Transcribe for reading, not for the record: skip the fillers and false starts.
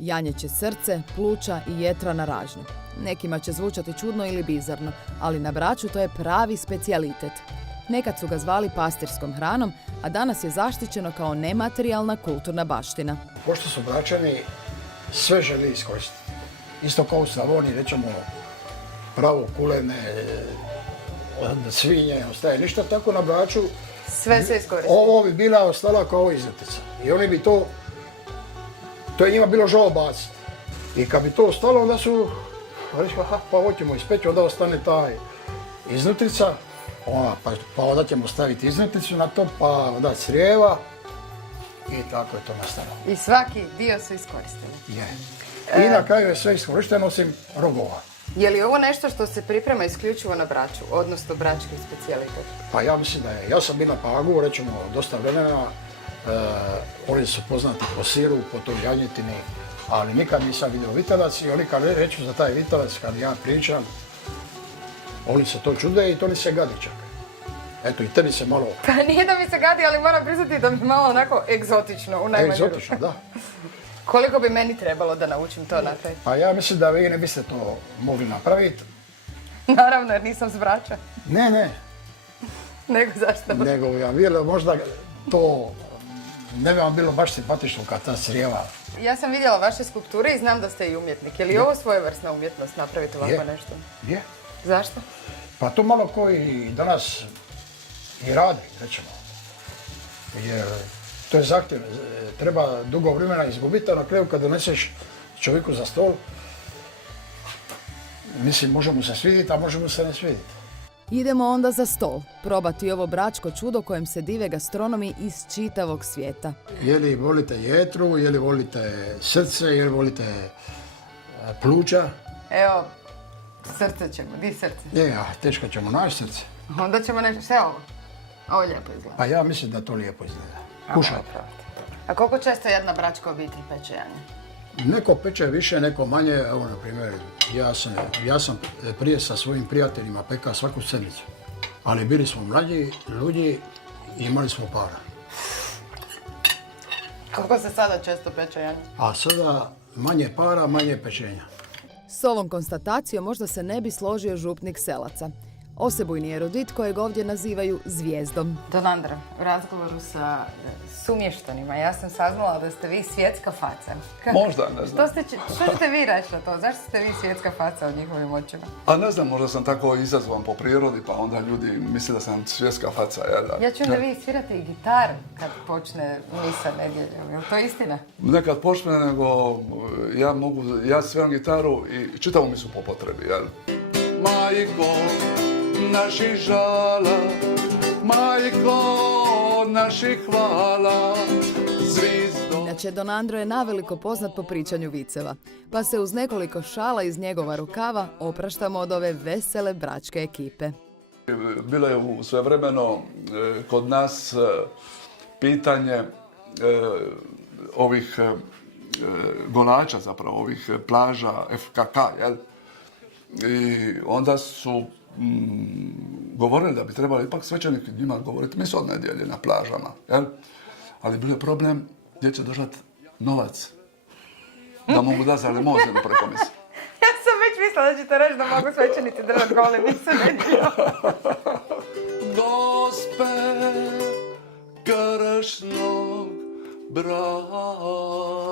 Janjeće srce, pluća i jetra na ražnju. Nekima će zvučati čudno ili bizarno, ali na Braču to je pravi specijalitet. Nekad su ga zvali pastirskom hranom, a danas je zaštićeno kao nematerijalna kulturna baština. Pošto su Bračani sve želi iskoristiti. Isto kao u Slavoniji, rećemo pravo kulene, svinje, ostaje ništa, tako na Braču. Sve se iskoristi. Ovo bi bila ostala kao izletica. I oni bi to je njima bilo žao baciti. I kad bi to ostalo, onda su rekli, pa hoćemo ispeći, onda ostane taj iznutrica, pa onda ćemo staviti iznutricu na to, pa onda crijeva i tako je to nastalo. I svaki dio su iskoristili. Je. I na kraju je sve iskorišteno osim rogova. Je li ovo nešto što se priprema isključivo na Braču, odnosno brački specijalitet? Pa ja mislim da je. Ja sam bio na Pagu, rećemo, dosta vremena. Oni su poznati po siru, po toj janjetini, ali nikad nisam vidio vitalac i oni kad reću za taj vitalac, kad ja pričam, oni se to čude i to ni se gadi čak. Eto, i tebi se malo... Pa nije da mi se gadi, ali moram priznati da mi malo onako egzotično, u najmanju ruku. Egzotično, da. Koliko bi meni trebalo da naučim to napraviti? Pa ja mislim da vi ne biste to mogli napraviti. Naravno, jer nisam s Brača. Ne. Nego zašto? Nego ja bilo možda to ne bi vam bilo baš simpatično kad ta crijeva. Ja sam vidjela vaše skulpture i znam da ste i umjetnik. Je li ovo svojevrsna umjetnost napraviti ovako nešto? Je. Zašto? Pa to malo koji danas i radi, rećemo. Jer to je zahtjev, treba dugo vremena izgubiti, a na kraju kad doneseš čovjeku za stol, mislim, može mu se svidjeti, a može mu se ne svidjeti. Idemo onda za stol, probati ovo bračko čudo kojem se dive gastronomi iz čitavog svijeta. Je li volite jetru, je li volite srce, je li volite pluća? Evo, srce ćemo, di srce? Teško ćemo naći srce. Onda ćemo nešto, sve ovo? Ovo lijepo izgleda. Pa ja mislim da to lijepo izgleda. Kušajte. A koliko često jedna bračka obitelj peče janje? Neko peče više, neko manje. Evo, na primjer, ja sam prije sa svojim prijateljima pekao svaku sedmicu. Ali bili smo mlađi ljudi i imali smo para. Koliko se sada često peče janje? A sada manje para, manje pečenja. S ovom konstatacijom možda se ne bi složio župnik Selaca. Osebujni erudit kojeg ovdje nazivaju zvijezdom. Don Andra, u razgovoru sa sumještanima ja sam saznala da ste vi svjetska faca. Možda, ne znam. Što ćete vi reći na to? Zašto ste vi svjetska faca od njihovim očima? A ne znam, možda sam tako izazvan po prirodi, pa onda ljudi misle da sam svjetska faca. Ja čujem da vi svirate i gitaru kad počne misa nedjeljom. Je li to istina? Nekad počne, nego ja sviram gitaru i čitavu misu po potrebi, jel? Majko naših žala, majko naših hvala, zvizdo. Inače, Don Andro je naveliko poznat po pričanju viceva, pa se uz nekoliko šala iz njegova rukava opraštamo od ove vesele bračke ekipe. Bilo je u svojevremeno kod nas pitanje ovih golača, zapravo ovih plaža FKK, jel? I onda su govorili da bi trebali ipak svećeniki njima govoriti misu od nedjelje na plažama, jel? Ali bio je problem gdje će držati novac da mogu dati za limuzinu preko mise. Ja sam već mislila da ćete reći da mogu svećenici držati gole mise nedjeljom. Gospe kršnog brata.